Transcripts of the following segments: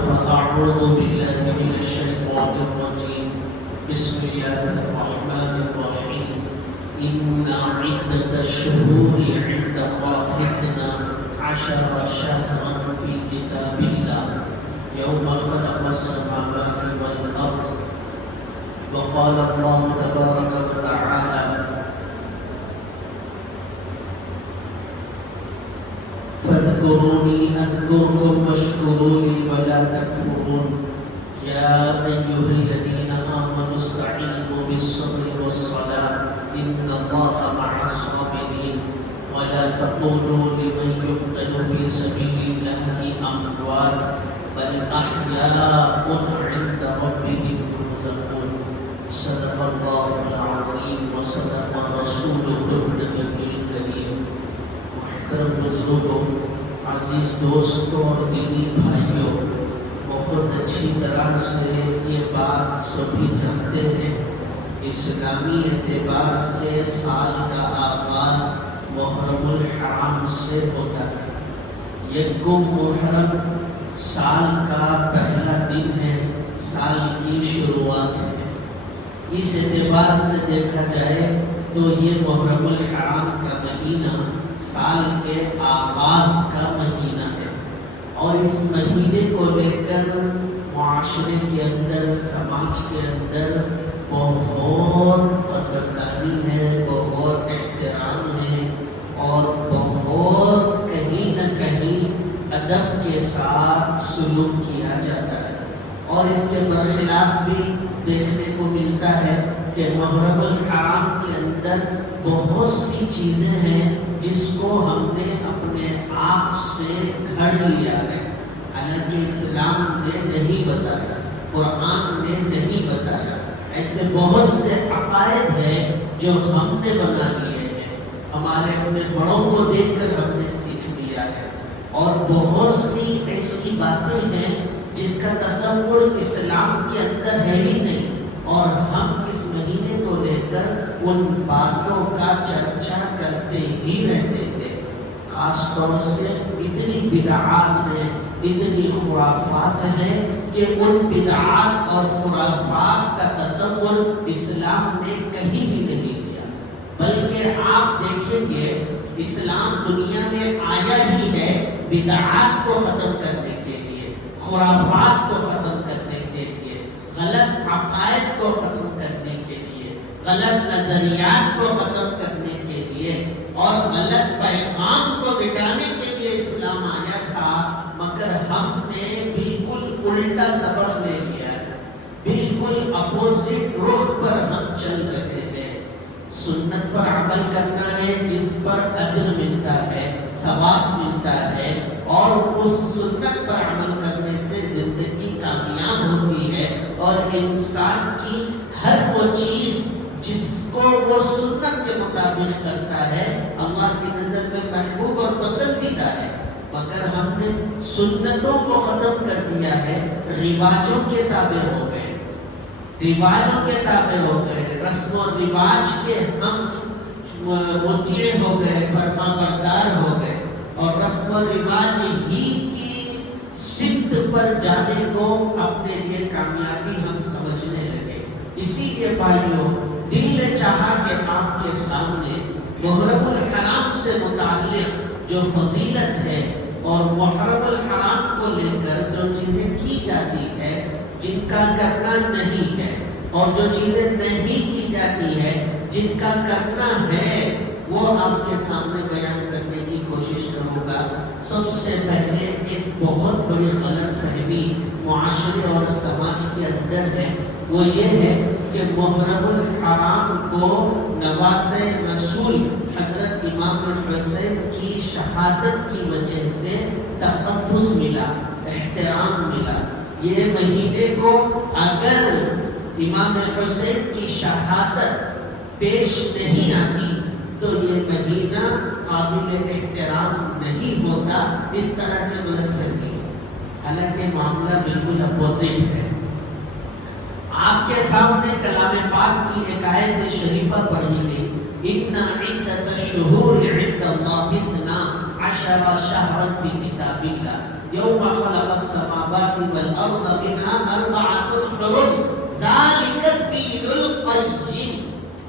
فأعوذ بالله من الشيطان الرجيم بسم الله الرحمن الرحيم إن عدة الشهور عند الله 12 شهرا في كتاب الله يوم خلق السماوات والأرض وقال الله تبارك وتعالى فاذكروني أذكركم واشكروا لي ولا تكفرون يا أيها الذين آمنوا استعينوا بالصبر والصلاة إن الله مع الصابرين ولا تقولوا لمن يقتل في سبيل الله أموات بل أحياء عند ربهم يرزقون صدق الله العظيم وصدق رسوله النبي الكريم محترم بزرگوں، عزیز دوستوں اور دینی بھائیوں، بہت اچھی طرح سے یہ بات سبھی جانتے ہیں، اسلامی اعتبار سے سال کا آغاز محرم الحرام سے ہوتا ہے۔ یکم محرم سال کا پہلا دن ہے، سال کی شروعات ہے۔ اس اعتبار سے دیکھا جائے تو یہ محرم الحرام کا مہینہ سال کے آغاز کا مہینہ ہے، اور اس مہینے کو لے کر معاشرے کے اندر، سماج کے اندر بہت قدردانی ہے، بہت احترام ہے، اور بہت کہیں نہ کہیں ادب کے ساتھ سلوک کیا جاتا ہے۔ اور اس کے برخلاف بھی دیکھنے کو ملتا ہے کہ محرم الحرام کے اندر بہت سی چیزیں ہیں جس کو ہم نے اپنے آپ سے گھڑ لیا ہے، حالانکہ اسلام نے نہیں بتایا، قرآن نے نہیں بتایا۔ ایسے بہت سے عقائد ہیں جو ہم نے بنا لیے ہیں، ہمارے اپنے بڑوں کو دیکھ کر ہم نے سیکھ لیا ہے، اور بہت سی ایسی باتیں ہیں جس کا تصور اسلام کے اندر ہے ہی نہیں، اور ہم اس مہینے کو لے کر ان باتوں کا چرچا کرتے ہی رہتے تھے۔ خاص طور سے اتنی بدعات ہیں، اتنی خرافات ہیں کہ ان بدعات اور خرافات کا تصور اسلام نے کہیں بھی نہیں کیا، بلکہ آپ دیکھیں گے اسلام دنیا میں آیا ہی ہے بدعات کو ختم کرنے کے لیے، خرافات کو ختم کرنے کے لیے، غلط عقائد کو ختم کرنے کے لیے، غلط نظریات کو ختم کرنے کے لیے، اور غلط پیغام کو مٹانے کے لیے اسلام آیا تھا، مگر ہم نے بالکل الٹا سبق لے لیا ہے، بالکل اپوزٹ رخ پر ہم چل رہے ہیں۔ سنت پر عمل کرنا ہے جس پر اجر ملتا ہے، ثواب ملتا ہے، اور اس سنت پر عمل کرنے سے زندگی کامیاب ہوتی ہے، اور انسان کی ہر وہ چیز جس کو وہ سنت کے مطابق کرتا ہے اللہ کی نظر میں محبوب اور پسندیدہ ہے۔ مگر ہم نے سنتوں کو ختم کر دیا ہے، رواجوں کے تابع ہو گئے، رواجوں کے تابع ہو گئے، رسم و رواج کے ہم مطیع ہو گئے، فرما بردار ہو گئے، اور رسم و رواج ہی کی سمت پر جانے کو اپنے لیے کامیابی ہم سمجھنے لگے۔ اسی لیے بھائیوں، دل نے چاہا کہ آپ کے سامنے محرم الحرام سے متعلق جو فضیلت ہے، اور محرم الحرام کو لے کر جو چیزیں کی جاتی ہے جن کا کرنا نہیں ہے، اور جو چیزیں نہیں کی جاتی ہے جن کا کرنا ہے، وہ آپ کے سامنے بیان کرنے کی کوشش کروں گا۔ سب سے پہلے ایک بہت بڑی غلط فہمی معاشرے اور سماج کے اندر ہے، وہ یہ ہے کہ محرم الحرام کو نواسۂ رسول حضرت امام حسین کی شہادت کی وجہ سے تقدس ملا، احترام ملا۔ یہ مہینے کو اگر امام حسین کی شہادت پیش نہیں آتی تو یہ مہینہ قابل احترام نہیں ہوتا۔ اس طرح کے غلط فہمی ہے، حالانکہ معاملہ بالکل اپوزٹ ہے۔ آپ کے سامنے کلام پاک کی ایک آیت شریفہ پڑھی گئی، ان عدت الشہور عند اللہ 12 عشر شهرا في كتاب الله يوم خلق السماوات والأرض منها أربعة حرم ذلك الدين القيم.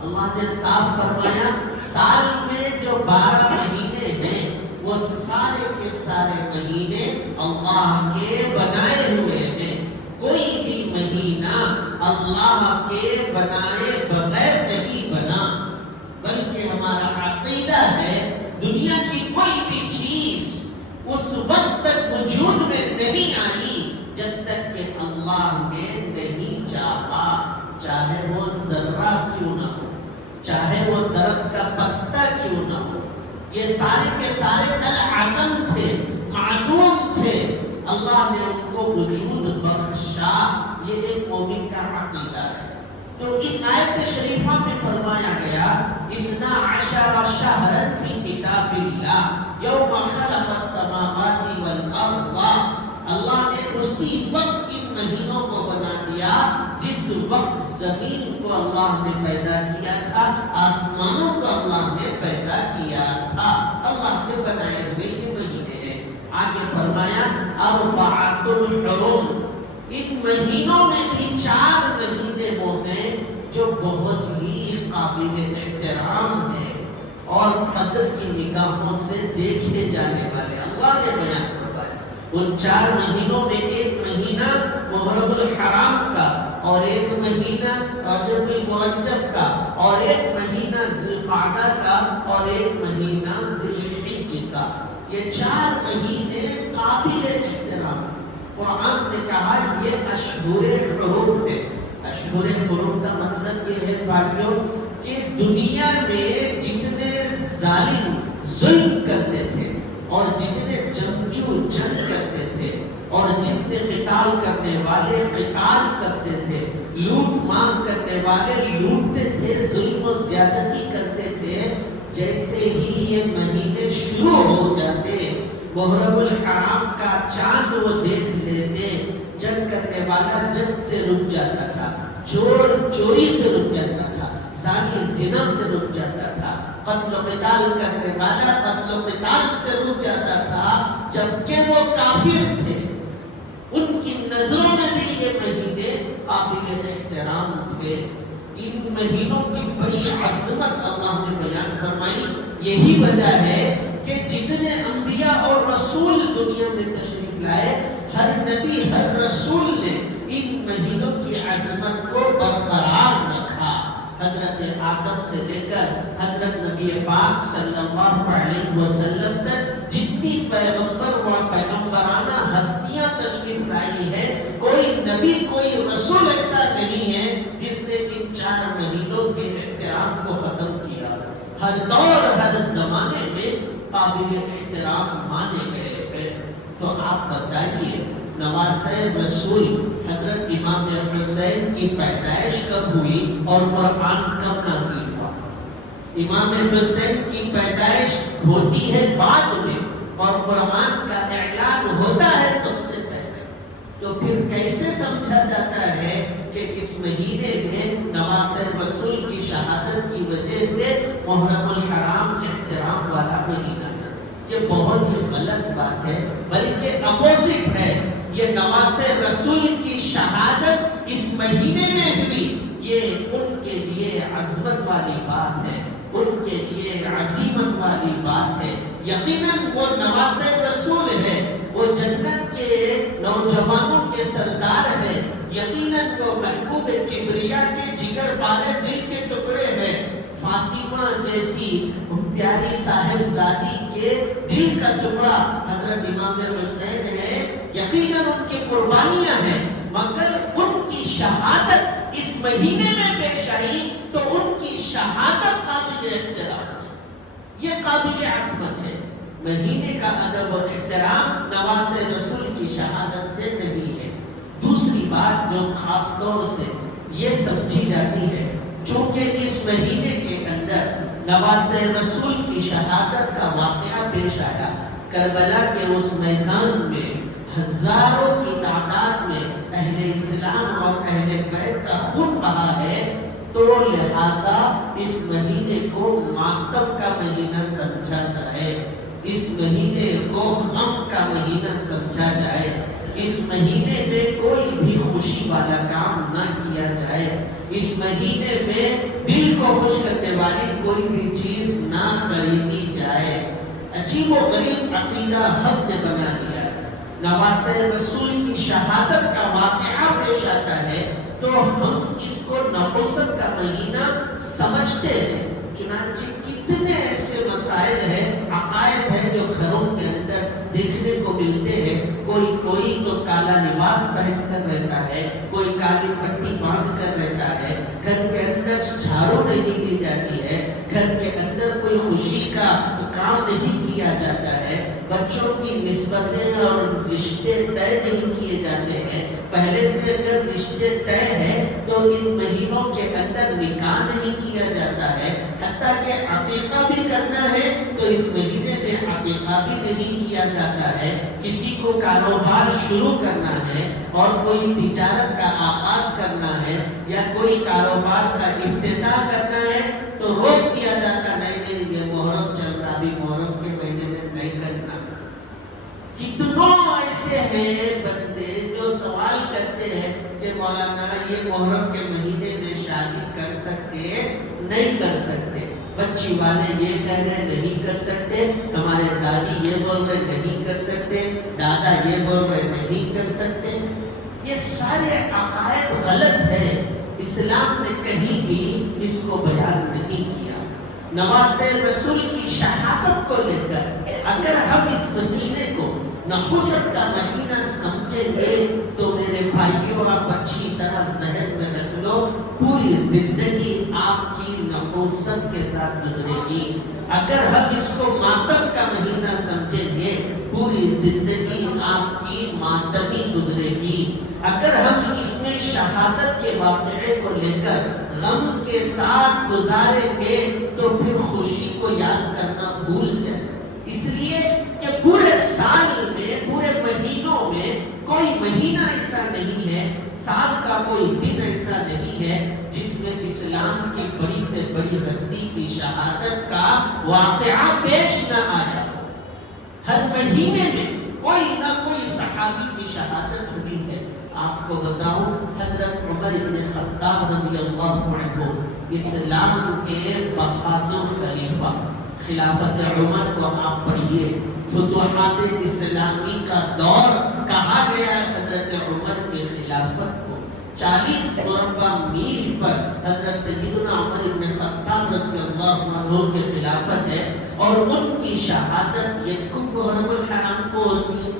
اللہ نے صاف فرمایا سال میں جو 12 مہینے ہیں وہ سارے کے سارے مہینے اللہ کے بنائے ہوئے ہیں. کوئی بھی مہینہ اللہ کے بنائے بغیر نہیں بنا، بلکہ ہمارا عقیدہ ہے دنیا کی کوئی بھی چیز اس وقت تک وجود میں نہیں آئی جب تک کہ اللہ نے نہیں چاہا، چاہے وہ ذرہ کیوں نہ ہو، چاہے وہ درخت کا پتا کیوں نہ ہو. یہ سارے کے سارے کل عدم تھے، معدوم تھے، اللہ نے ان کو وجود بخشا. یہ ایک مومن کا عقیدہ ہے. تو اس آیت شریفہ میں فرمایا گیا اثنا عشر شہرا فی کتاب اللہ یوم خلق السماوات والارض. اللہ نے اسی وقت ان مہینوں کو بنا دیا جس وقت زمین کو اللہ نے پیدا کیا تھا، آسمانوں کو اللہ نے پیدا کیا تھا. اللہ کے بنائے ہوئے یہ مہینے ہیں. آگے فرمایا اربعۃ حرم. ان مہینوں میں بھی 4 مہینے وہ ہیں جو بہت ہی قابل احترام ہیں اور قدر کی نگاہوں سے دیکھے جانے والے. اللہ نے بیان فرمایا ان 4 مہینوں میں ایک مہینہ محرم الحرام کا، اور ایک مہینہ رجب المرجب کا، اور ایک مہینہ ذی القعدہ کا، اور ایک مہینہ ذی الحجہ کا. یہ 4 مہینے قابل احترام. قرآن نے کہا یہ اشہر حرم ہے. اشہر حرم کا مطلب یہ ہے بھائیوں کہ دنیا میں جتنے ظالم ظلم کرتے تھے اور جتنے جنگجو جنگ کرتے تھے اور جتنے قتال کرنے والے قتال کرتے تھے، لوٹ مار کرنے والے لوٹتے تھے، ظلم و زیادتی کرتے تھے، جیسے ہی یہ مہینے شروع ہو جاتے محرم الحرام کا چاند وہ دیکھ لیتے، جنگ کرنے والا جنگ سے رک جاتا تھا، چور چوری سے رک جاتا تھا، زانی زنا سے رک جاتا تھا، قتل و قتال کرنے والا قتل و قتال سے رک جاتا تھا، جبکہ وہ کافر تھے. ان کی نظروں میں بھی یہ مہینے قابل احترام تھے. ان مہینوں کی بڑی عظمت اللہ نے بیان فرمائی. یہی وجہ ہے کہ جتنے انبیاء اور رسول دنیا میں تشریف لائے، ہر نبی ہر رسول نے ان مہینوں کی عظمت کو برقرار رکھا. حضرت آدم سے لے کر حضرت نبی پاک صلی اللہ علیہ وسلم تک جتنی پیغمبر و پیغمبرانہ ہستیاں تشریف لائی ہے، کوئی نبی کوئی رسول ایسا نہیں ہے جس نے ان 4 مہینوں کے احترام کو ختم کیا. ہر دور ہر زمانے میں قابل احترام مانے گئے ہیں. تو آپ بتائیے نواسۂ رسول حضرت امام حسین کی پیدائش کب ہوئی اور قرآن کب نازل ہوا؟ امام حسین کی پیدائش ہوتی ہے بعد میں اور قرآن کا اعلان ہوتا ہے سب سے پہلے. تو پھر کیسے سمجھا جاتا ہے کہ اس مہینے میں نواسۂ رسول کی شہادت کی وجہ سے محرم الحرام احترام والا مہینہ ہے؟ یہ بہت ہی غلط بات ہے، بلکہ اپوزٹ ہے. یہ نواسۂ رسول کی شہادت اس مہینے میں ہوئی، یہ ان کے لیے عظمت والی بات ہے، ان کے لیے عظیمت والی بات ہے. یقیناً وہ نواسۂ رسول ہے، وہ جنت کے نوجوانوں کے سردار ہیں، یقیناً وہ محبوب کبریا کے جگر والے دل کے ٹکڑے ہیں. فاطمہ جیسی پیاری صاحبزادی کے دل کا ٹکڑا حضرت امام حسین ہے. یقیناً ان کی قربانیاں ہیں، مگر ان کی شہادت اس مہینے میں پیش آئی تو ان کی شہادت قابل احترام ہے، یہ قابل عظمت ہے. مہینے کا ادب و احترام نواسۂ رسول کی شہادت سے نہیں ہے. دوسری بات جو خاص طور سے یہ سمجھی جاتی ہے، چونکہ اس مہینے کے اندر نواسۂ رسول کی شہادت کا واقعہ پیش آیا، کربلا کے اس میدان میں ہزاروں کی تعداد میں اہل اسلام اور اہل بیت کا خون بہا ہے، تو لہذا اس مہینے کو ماتم کا مہینہ سمجھا جائے. اس مہینے کو غم کا مہینہ سمجھا جائے، اس مہینے میں کوئی بھی خوشی والا کام نہ کیا جائے، اس مہینے میں دل کو خوش کرنے والی کوئی بھی چیز نہ خریدی جائے۔ عجیب و غریب عقیدہ ہم نے بنا لیا ہے۔ نواسہ رسول کی شہادت کا واقعہ پیش آتا ہے تو ہم اس کو نحوست کا مہینہ سمجھتے ہیں۔ چنانچہ کتنے ایسے مسائل ہیں، عقائد ہیں جو گھروں کے اندر دیکھنے کو ملتے ہیں۔ کوئی تو کالا لباس پہن کر رہتا ہے، کوئی کالی پٹی باندھ کر رہتا ہے، گھر کے اندر جھاڑو نہیں دی جاتی ہے، گھر کے اندر کوئی خوشی کا کام نہیں کیا جاتا ہے، بچوں کی نسبتیں اور رشتے طے نہیں کیے جاتے ہیں۔ پہلے سے اگر رشتے طے ہیں تو ان مہینوں کے اندر نکاح نہیں کیا جاتا ہے، حتیٰ کہ عقیقہ بھی کرنا ہے تو اس مہینے میں عقیقہ بھی نہیں کیا جاتا ہے۔ کسی کو کاروبار شروع کرنا ہے اور کوئی تجارت کا آغاز کرنا ہے یا کوئی کاروبار کا افتتاح کرنا ہے تو روک دیا جاتا، نہیں یہ محرم چل رہا، ابھی محرم کے مہینے میں نہیں کرنا۔ کتنوں ایسے ہیں بندے جو سوال کرتے ہیں کہ مولانا یہ محرم کے مہینے میں شادی کر سکتے نہیں کر سکتے؟ بچی والے یہ کہہ رہے نہیں کر سکتے، ہمارے دادی یہ بول رہے نہیں کر سکتے، دادا یہ بول رہے نہیں کر سکتے۔ یہ سارے عقائد غلط ہے، اسلام نے کہیں بھی اس کو بیان نہیں کیا۔ نواسہ رسول کی شہادت کو لے کر اگر ہم اس مہینے کو نحوست کا مہینہ سمجھیں گے تو میرے بھائیوں آپ اچھی طرح ذہن میں رکھ لو، پوری زندگی آپ کی نحوست کے ساتھ گزرے گی۔ اگر ہم اس کو ماتم کا مہینہ سمجھیں گے پوری زندگی آپ کی ماتمی گزرے گی۔ اگر ہم اس میں شہادت کے واقعے کو لے کر غم کے ساتھ گزاریں گے تو پھر خوشی کو یاد کرنا بھول جائے۔ اس لیے کہ پورے سال میں، پورے مہینوں میں کوئی مہینہ ایسا نہیں ہے، سال کا کوئی دن ایسا نہیں ہے جس میں اسلام کی بڑی سے بڑی ہستی کی شہادت کا واقعہ پیش نہ آیا۔ ہر مہینے میں کوئی نہ کوئی صحابی کی شہادت ہوئی ہے۔ آپ کو بتاؤں، حضرت عمر بن خطاب رضی اللہ عنہ اسلام کے بہادر خلیفہ، خلافت عمر کو آپ پڑھیے، فتوحات اسلامی کا دور کہا گیا حضرت عمر کی خلافت کو۔ 40 مربع میل پر حضرت سیدنا عمر بن خطاب رضی اللہ عنہ کی خلافت ہے اور ان کی شہادت یکم محرم الحرام کو ہوتی ہے۔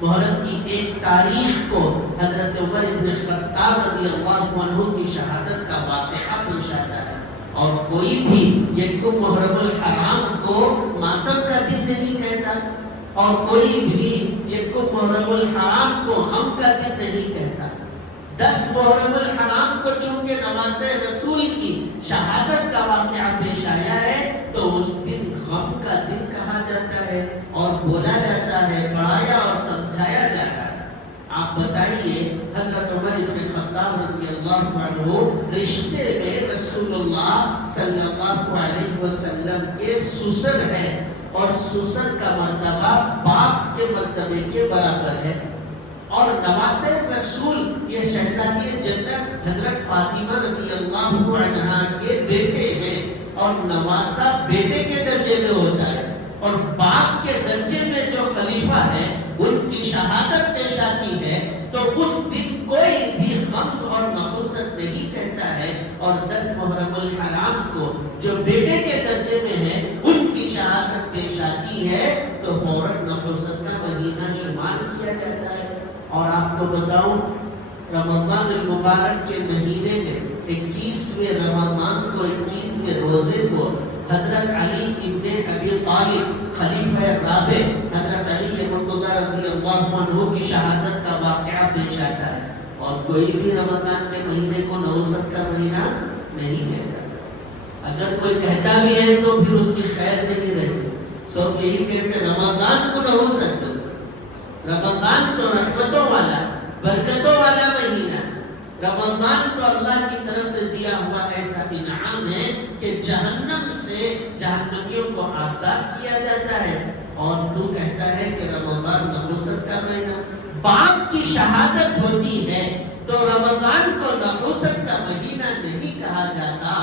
محرم کی ایک تاریخ کو حضرت عمر بن خطاب رضی اللہ عنہ کی شہادت کا واقعہ پیش آتا ہے، اور کوئی بھی یکم محرم الحرام کو ماتم کا دن نہیں کہتا، اور کوئی بھی یکم محرم الحرام کو غم کا دن نہیں کہتا۔ 10 محرم الحرام کو چونکہ نواسہ رسول کی شہادت کا واقعہ پیش آیا ہے تو اس دن غم کا دن کہا جاتا ہے اور بولا جاتا ہے، پڑھایا اور سمجھایا جاتا ہے۔ آپ بتائیے، حضرت عمر بن خطاب رضی اللہ عنہ رشتے میں رسول اللہ صلی اللہ علیہ وسلم کے سسر ہے، اور سسر کا مرتبہ باپ کے مرتبے کے برابر ہے، اور نواسہ رسول یہ شہزادی جنت حضرت فاطمہ رضی اللہ عنہا کے بیٹے ہیں، اور نواسہ بیٹے کے درجے میں ہوتا ہے، اور باپ کے درجے میں جو خلیفہ ہے ان کی شہادت پیش آتی ہے تو اس دن کوئی بھی غم اور نحوست نہیں کہتا ہے، اور 10 محرم الحرام کو جو بیٹے کے درجے میں ہے ان کی شہادت پیش آتی ہے تو فوراً نحوست کا مہینہ شمار کیا جاتا ہے۔ اور آپ کو بتاؤں، رمضان المبارک کے مہینے میں 21ویں رمضان کو، 21ویں روزے کو حضرت علی ابن ابی طالب خلیفہ رابع حضرت علی مرتضی رضی اللہ عنہ کی شہادت کا واقعہ پیش آتا ہے، اور کوئی بھی رمضان کے مہینے کو نحوست کا مہینہ نہیں کہتا۔ اگر کوئی کہتا بھی ہے تو پھر اس کی خیر نہیں رہتی، سب یہی کہتے رمضان کو نحوست دو۔ رمضان تو رحمتوں والا، برکتوں والا مہینہ، رمضان تو اللہ کی طرف سے دیا ہوا ایسا انعام ہے کہ جہنم سے جہنمیوں کو آزاد کیا جاتا ہے، اور تو کہتا ہے کہ رمضان نحوست کا مہینہ. باپ کی شہادت ہوتی ہے تو رمضان کو نحوست کا مہینہ نہیں کہا جاتا،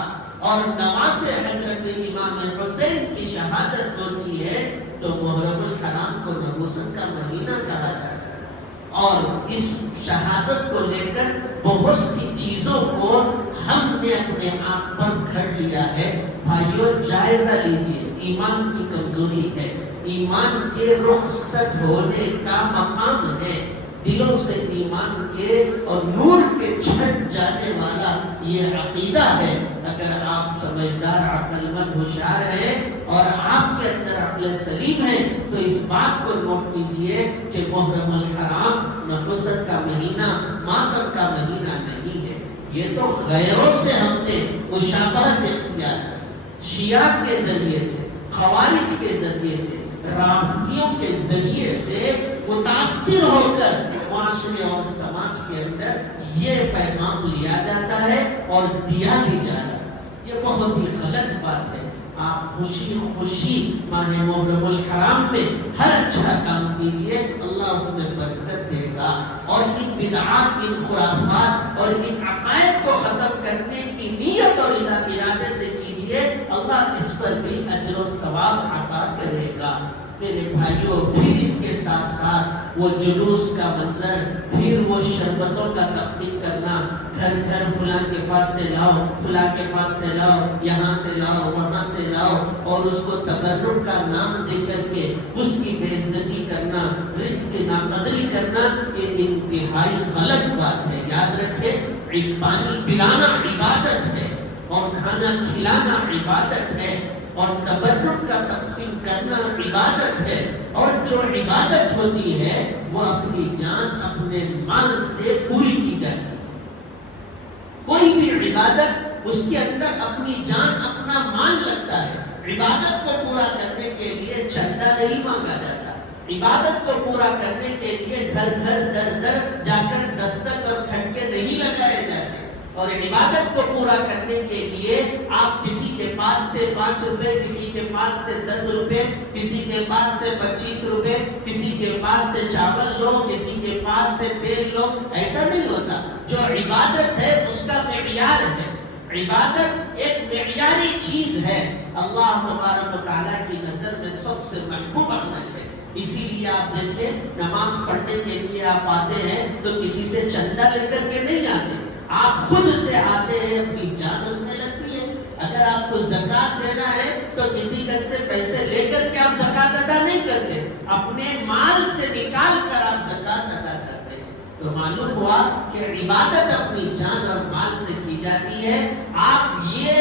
اور نماز حضرت امام حسین کی شہادت ہوتی ہے تو محرم الحرام کو نحوست کا مہینہ کہا جاتا ہے. اور اس شہادت کو لے کر بہت سی چیزوں کو ہم نے اپنے آپ پر گھڑ لیا ہے. بھائیوں جائزہ لیجئے، ایمان کی کمزوری ہے، ایمان کے رخصت ہونے کا مقام ہے، دلوں سے ایمان کے اور نور کے چھٹ جانے والا یہ عقیدہ ہے. اگر آپ سمجھدار، عقل مند، ہوشیار ہیں اور آپ کے اندر عقل سلیم ہے تو اس بات کو نوٹ کیجئے کہ محرم الحرام نحوست کا مہینہ، ماتم کا مہینہ نہیں ہے. یہ تو غیروں سے ہم نے مشابہت اختیار کی، شیعہ کے ذریعے سے، خوارج کے ذریعے سے، رافضیوں کے ذریعے سے متاثر ہو کر معاشرے اور سماج کے اندر یہ پیغام لیا جاتا ہے اور دیا بھی جا رہا ہے. یہ بہت ہی غلط بات ہے. آپ خوشی خوشی ماہ محرم الحرام میں ہر اچھا کام کیجئے، اللہ اس میں برکت دے گا. اور ان بدعات، ان خرافات اور ان عقائد کو ختم کرنے کی نیت اور ارادے سے کیجئے، اللہ اس پر بھی اجر و ثواب عطا کرے گا. میرے بھائیوں، پھر اس کے ساتھ ساتھ وہ جلوس کا منظر، پھر وہ شربتوں کا تقسیم کرنا، گھر گھر فلاں کے پاس سے لاؤ، فلاں کے پاس سے لاؤ، یہاں سے لاؤ، وہاں سے لاؤ، اور اس کو تبرک کا نام دے کر کے اس کی بے عزتی کرنا، رزق کی ناقدری کرنا، یہ انتہائی غلط بات ہے. یاد رکھیں، پانی پلانا عبادت ہے اور کھانا کھلانا عبادت ہے اور تبرک کا تقسیم کرنا عبادت ہے. اور جو عبادت ہوتی ہے وہ اپنی جان اپنے مال سے پوری کی جاتی ہے. کوئی بھی عبادت اس کے اندر اپنی جان اپنا مال لگتا ہے. عبادت کو پورا کرنے کے لیے چندہ نہیں مانگا جاتا. عبادت کو پورا کرنے کے لیے گھر گھر در در جا کر دستک اور کھٹکے نہیں لگائے جاتے. اور عبادت کو پورا کرنے کے لیے آپ کسی کے پاس سے 5 روپے، کسی کے پاس سے 10 روپے، کسی کے پاس سے 25 روپے، کسی کے پاس سے چاول لو، کسی کے پاس سے تیل لو. ایسا نہیں ہوتا. جو عبادت ہے اس کا معیار ہے. عبادت ایک معیاری چیز ہے. اللہ تبارک و تعالیٰ کی نظر میں سب سے محبوب عمل ہے. اسی لیے آپ دیکھیں، نماز پڑھنے کے لیے آپ آتے ہیں تو کسی سے چندہ لے کر کے نہیں آتے، آپ خود سے آتے ہیں، اپنی جان اس میں لگتی ہے. اگر آپ کو زکوٰۃ دینا ہے تو کسی سے پیسے لے کر کے آپ زکوٰۃ ادا نہیں کرتے، اپنے مال سے نکال کر آپ زکوٰۃ ادا کرتے ہیں. تو معلوم ہوا کہ عبادت اپنی جان اور مال سے کی جاتی ہے. آپ یہ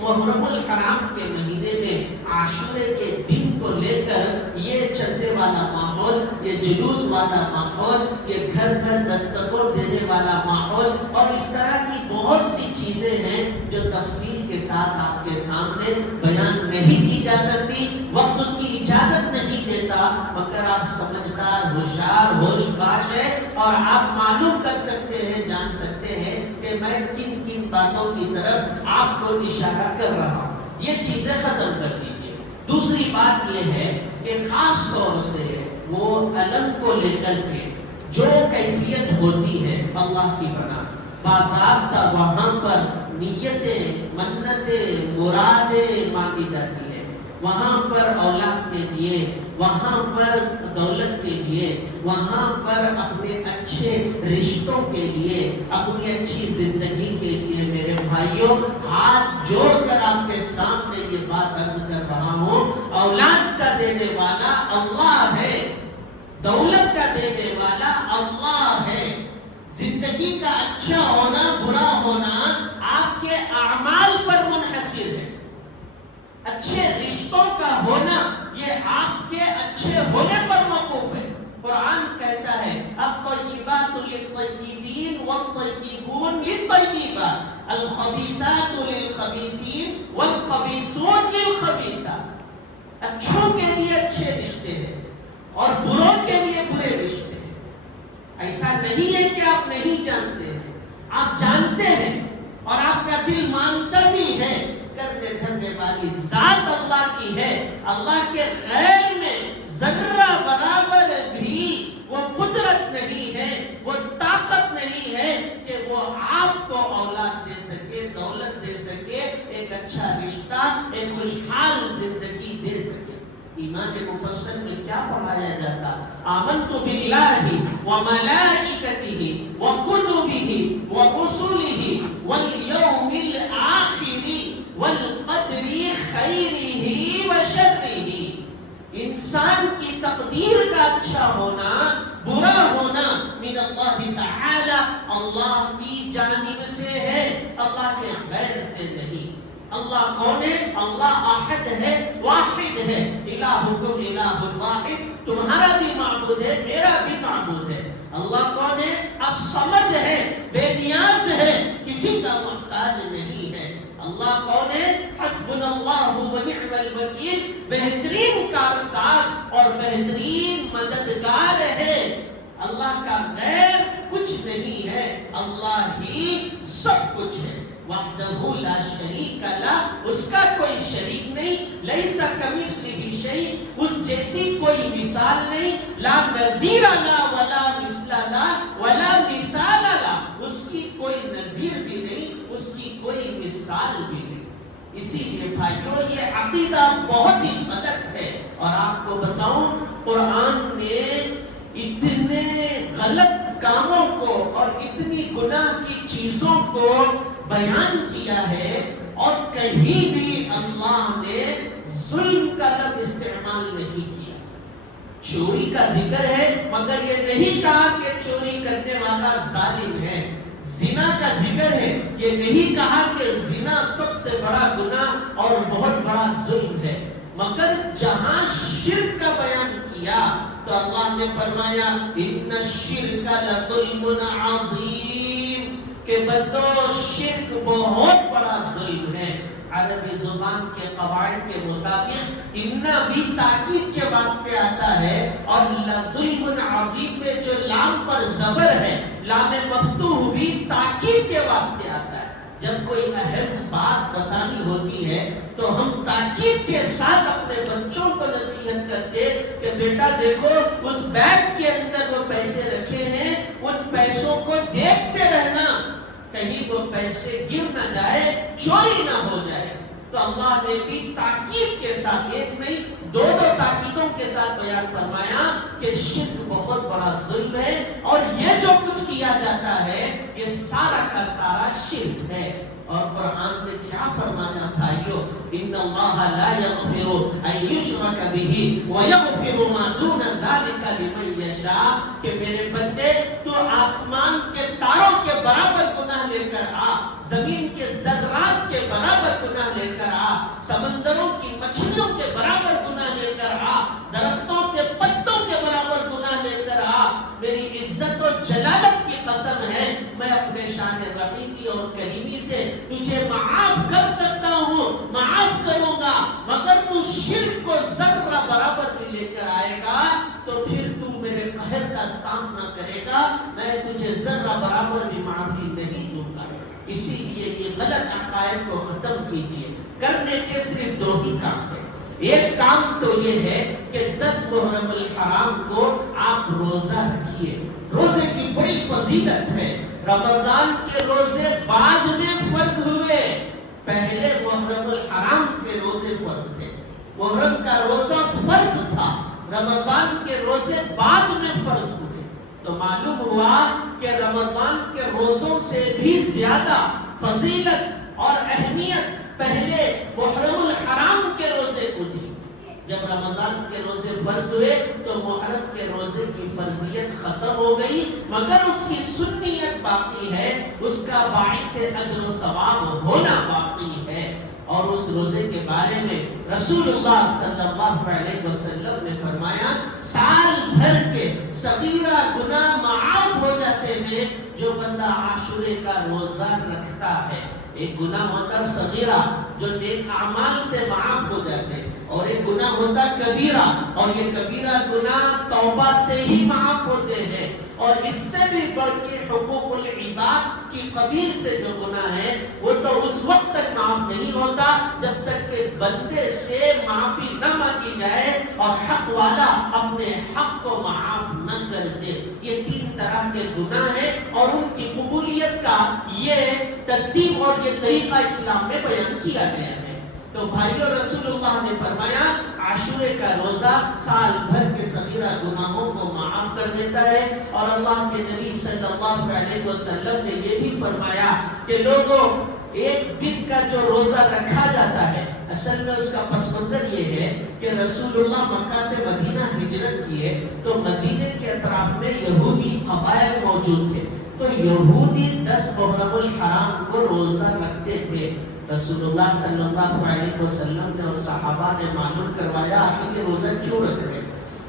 محرم الحرام کے مہینے میں عاشورے کے دن کو لے کر یہ چندے والا ماحول، یہ جلوس والا ماحول، یہ گھر گھر دستکوں دینے والا ماحول اور اس طرح کی بہت سی چیزیں ہیں جو تفصیل کے ساتھ آپ کے سامنے بیان نہیں کی جا سکتی. وقت اس کی اجازت نہیں دیتا، مگر آپ سمجھدار، ہوشیار، ہوش باش ہے اور آپ معلوم کر سکتے ہیں، جان سکتے ہیں کہ میں کن کن باتوں کی طرف آپ کو اشارہ کر رہا ہوں. یہ چیزیں ختم کر دیجیے. دوسری بات یہ ہے کہ خاص طور سے وہ علم کو لے کر کے جو کیفیت ہوتی ہے اللہ کی بنا باضابطہ وہاں پر نیتیں، منتیں، مرادیں مانگی جاتی ہے. وہاں پر اولاد کے لیے، وہاں پر دولت کے لیے، وہاں پر اپنے اچھے رشتوں کے لیے، اپنی اچھی زندگی کے لیے. میرے بھائیوں، ہاتھ جوڑ کر آپ کے سامنے یہ بات عرض کر رہا ہوں، اولاد کا دینے والا اللہ ہے، دولت کا دینے والا اللہ ہے. زندگی کا اچھا ہونا، برا ہونا آپ کے اعمال پر منحصر ہے. اچھے رشتوں کا ہونا یہ آپ کے اچھے ہونے پر موقوف ہے. قرآن کہتا ہے الطیبات للطیبین والطیبون للطیبات، الخبیثات للخبیثین والخبیثون للخبیثات. اچھوں کے لیے اچھے رشتے ہیں اور بروں کے لیے برے رشتے ہیں. ایسا نہیں ہے کہ آپ نہیں جانتے ہیں، آپ جانتے ہیں اور آپ کا دل مانتا بھی ہے. کرنے دھرنے والی ذات اللہ کی ہے. اللہ کے غیر میں وہ قدرت نہیں ہے، وہ طاقت نہیں ہے کہ وہ آپ کو اولاد دے سکے، دولت دے سکے، ایک اچھا رشتہ، ایک خوشحال زندگی دے سکے۔ ایمان مفصل میں کیا پڑھایا جاتا؟ آمنت باللہ وملائکتہ وکتبہ ورسلہ والیوم الآخر والقدر خیرہ وشرہ۔ انسان کی تقدیر کا اچھا ہونا، برا ہونا من اللہ تعالی، اللہ کی جانب سے ہے، اللہ کے غیر سے نہیں۔ اللہ کون ہے؟ اللہ احد ہے، واحد ہے۔ الہکم الہ واحد، تمہارا بھی معبود ہے، میرا بھی معبود ہے۔ اللہ کون ہے؟ الصمد ہے، بے نیاز ہے، کسی کا محتاج نہیں ہے۔ اللہ کون ہے؟ حسبنا اللہ ونعم الوکیل، بہترین کارساز اور بہترین مددگار ہے۔ اللہ کا غیر کچھ نہیں ہے، اللہ ہی سب کچھ ہے۔ وحدہ لا شریک لہ، اس کا کوئی شریک نہیں۔ لیس کمثلہ شیء، اس جیسی کوئی مثال نہیں۔ لا نظیر لہ ولا مثل لہ ولا مثال لہ، اس کی کوئی نظیر بھی نہیں، اس کی کوئی مثال بھی نہیں۔ اسی لیے بھائیو یہ عقیدہ بہت ہی غلط ہے، اور آپ کو بتاؤں قرآن نے اتنے غلط کاموں کو اور اتنی گناہ کی چیزوں کو بیان کیا ہے، اور کہیں بھی اللہ نے ظلم کا لفظ استعمال نہیں کیا۔ چوری کا ذکر ہے مگر یہ نہیں کہا کہ چوری کرنے والا ظالم ہے۔ زنا کا ذکر ہے، یہ نہیں کہا کہ زنا سب سے بڑا گناہ اور بہت بڑا ظلم ہے، مگر جہاں شرک کا بیان کیا تو اللہ نے فرمایا ان الشرک لظلم عظیم، کہ بندو شرک بہت بڑا ظلم ہے۔ عربی زبان کے قواعد کے مطابق انہ بھی تاکید کے واسطے آتا ہے، اور ظلم عظیم میں جو لام پر زبر ہے، لام مفتوح بھی تاکید کے واسطے آتا ہے۔ جب کوئی اہم بات بتانی ہوتی ہے تو ہم تاکید کے ساتھ اپنے بچوں کو نصیحت کرتے کہ بیٹا دیکھو اس بیگ کے اندر وہ پیسے رکھے ہیں، ان پیسوں کو دیکھتے رہنا، کہیں وہ پیسے گر نہ جائے، چوری نہ ہو جائے۔ تو اللہ نے بھی تاکید کے ساتھ، ایک نہیں دو تاکیدوں کے ساتھ بیان فرمایا کہ شرک بہت بڑا ظلم ہے، اور یہ جو کچھ کیا جاتا ہے یہ سارا کا سارا شرک ہے۔ اور قرآن نے کیا فرمایا بھائیو؟ ان اللہ لا یغفر ان یشرک بہ ویغفر ما دون ذلک لمن یشاء، کہ میرے بندے تو آسمان کے تاروں کے برابر گناہ لے کر آ، زمین کے ذرات کے برابر گناہ لے کر آ، سمندروں کی مچھلیوں کے برابر گناہ لے کر آ، درختوں کے پتوں کے برابر گناہ لے کر آ، میری عزت و جلالت کی قسم ہے میں اپنے شان رحیمی اور کریمی سے تجھے معاف کر سکتا ہوں، معاف کروں گا، مگر تو شرک کو ذرہ برابر بھی لے کر آئے گا تو پھر تو میرے قہر کا سامنا کرے گا، میں تجھے ذرہ برابر بھی معافی نہیں دوں گا۔ اسی لیے یہ غلط عقائد کو ختم کیجئے۔ کرنے کے صرف دو ہی کام ہیں۔ ایک کام تو یہ ہے کہ 10 محرم الحرام کو آپ روزہ رکھیے، روزے کی بڑی فضیلت ہے۔ رمضان کے روزے بعد میں فرض ہوئے، پہلے محرم الحرام کے روزے فرض تھے۔ محرم کا روزہ فرض تھا، رمضان کے روزے بعد میں فرض ہوئے، تو معلوم ہوا کہ رمضان کے روزوں سے بھی زیادہ فضیلت اور اہمیت پہلے محرم الحرام کے روزے کو تھی۔ جب رمضان کے روزے فرض ہوئے تو محرم کے روزے کی فرضیت ختم ہو گئی، مگر اس کی سنیت باقی ہے، اس کا باعث اجر و ثواب ہونا باقی ہے۔ اور اس روزے کے بارے میں رسول اللہ صلی اللہ علیہ وسلم نے فرمایا سال بھر کے صغیرہ گناہ معاف ہو جاتے ہیں جو بندہ عاشورے کا روزہ رکھتا ہے۔ ایک گناہ ہوتا صغیرہ جو نیک اعمال سے معاف ہو جاتے ہیں، اور ایک گناہ ہوتا کبیرہ، اور یہ کبیرہ گناہ توبہ سے ہی معاف ہوتے ہیں۔ اور اس سے بھی بڑھ کے حقوق العباد کی قبیل سے جو گناہ ہے وہ تو اس وقت تک معاف نہیں ہوتا جب تک کہ بندے سے معافی نہ مانگی جائے اور حق والا اپنے حق کو معاف نہ کر دے۔ نیت کا یہ ترتیب اور یہ طریقہ اسلام میں بیان کیا گیا ہے۔ تو بھائیو، رسول اللہ نے فرمایا عاشورے کا روزہ سال بھر کے صغیرہ گناہوں کو معاف کر دیتا ہے، اور اللہ کے نبی صلی اللہ علیہ وسلم نے یہ بھی فرمایا کہ لوگوں، ایک دن کا جو روزہ رکھا جاتا ہے، اصل میں اس کا پس منظر یہ ہے کہ رسول اللہ مکہ سے مدینہ ہجرت کیے تو مدینے کے اطراف میں یہودی قبائل موجود تھے، تو یہودی 10 محرم الحرام کو روزہ رکھتے تھے۔ رسول اللہ صلی اللہ علیہ وسلم نے اور صحابہ نے معلوم کروایا آخر یہ روزہ کیوں رکھ رہے ہیں؟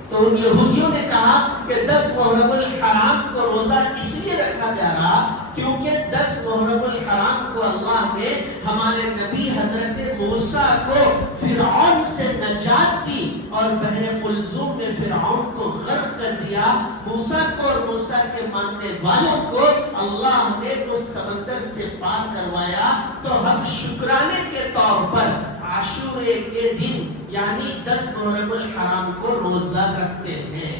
تو ان یہودیوں نے کہا کہ 10 محرم الحرام کو روزہ اس لیے رکھا جا رہا کیونکہ 10 محرم الحرام کو اللہ نے ہمارے نبی حضرت موسیٰ کو فرعون سے نجات دی اور بحر قلزم میں فرعون کو غرق کر دیا۔ موسیٰ کو اور موسیٰ کے ماننے والوں کو اللہ نے اس سمندر سے پار کروایا، تو ہم شکرانے کے طور پر عاشورے کے دن یعنی 10 محرم الحرام کو روزہ رکھتے ہیں۔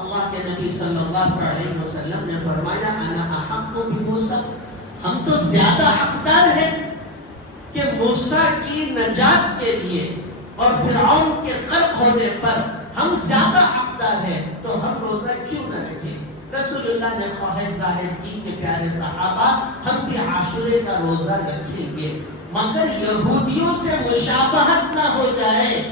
اللہ کے نبی صلی اللہ علیہ وسلم نے فرمایا انا احق بموسیٰ، ہم تو زیادہ حقدار ہیں کہ موسیٰ کی نجات کے لیے اور فرعون کے غرق ہونے پر ہم زیادہ حقدار ہیں، تو ہم روزہ کیوں نہ رکھیں؟ رسول اللہ نے خواہش ظاہر کی کہ پیارے صحابہ ہم بھی عاشورے کا روزہ رکھیں گے، مگر یہودیوں سے مشابہت نہ ہو جائے،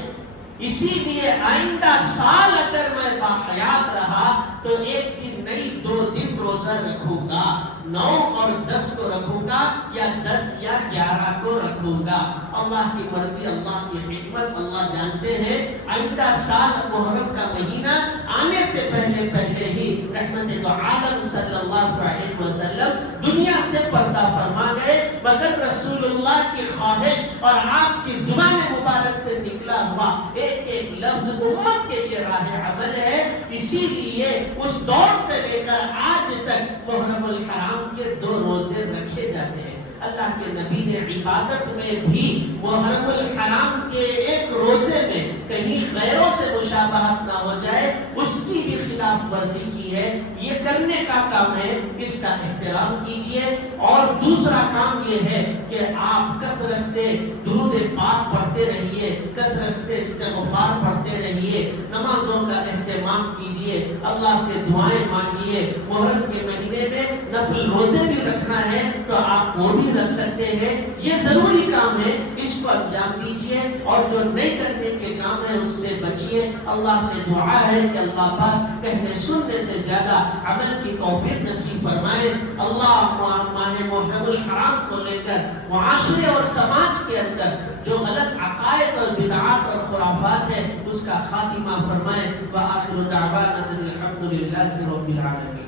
اسی لیے آئندہ سال اگر میں باحیات رہا تو ایک دن نہیں 2 دن روزہ رکھوں گا، 9 اور 10 کو رکھوں گا یا 10 یا 11 کو رکھوں گا۔ اللہ کی مرضی، اللہ کی حکمت اللہ جانتے ہیں۔ آئندہ سال محرم کا مہینہ آنے سے پہلے ہی رحمت دو عالم صلی اللہ علیہ وسلم دنیا سے پردہ فرما گئے، مگر رسول اللہ کی خواہش اور آپ کی زبان مبارک سے نکلا ہوا ایک لفظ امت کے لیے راہ عمل ہے، اسی لیے اس دور سے لے کر آج تک محرم الحرام کے 2 روزے رکھے جاتے ہیں۔ اللہ کے نبی نے عبادت میں بھی محرم الحرام کے ایک روزے میں کہیں غیروں سے مشابہت نہ ہو جائے اس کی بھی خلاف ورزی کی ہے۔ یہ کرنے کا کام ہے، اس کا احترام کیجئے۔ اور دوسرا کام یہ ہے کہ آپ کثرت سے درود پاک پڑھتے رہیے، کثرت سے استغفار پڑھتے رہیے، نمازوں کا اہتمام کیجئے، اللہ سے دعائیں مانگیے۔ محرم کے مہینے میں نفل روزے بھی رکھنا ہے تو آپ وہ بھی رکھ سکتے ہیں، یہ ضروری کام ہے، اس کو انجام دیجئے، اور جو نہیں کرنے کے کام ہے اس سے بچیے۔ اللہ سے دعا ہے کہ اللہ پاک کہنے سننے سے زیادہ عمل کی توفیق نصیب فرمائے۔ اللہ ماہ محرم الحرام کو لے کر معاشرے اور سماج کے اندر جو غلط عقائد اور بدعات اور خرافات ہیں اس کا خاتمہ فرمائے۔ وآخر دعوانا ان الحمد للہ رب العالمین۔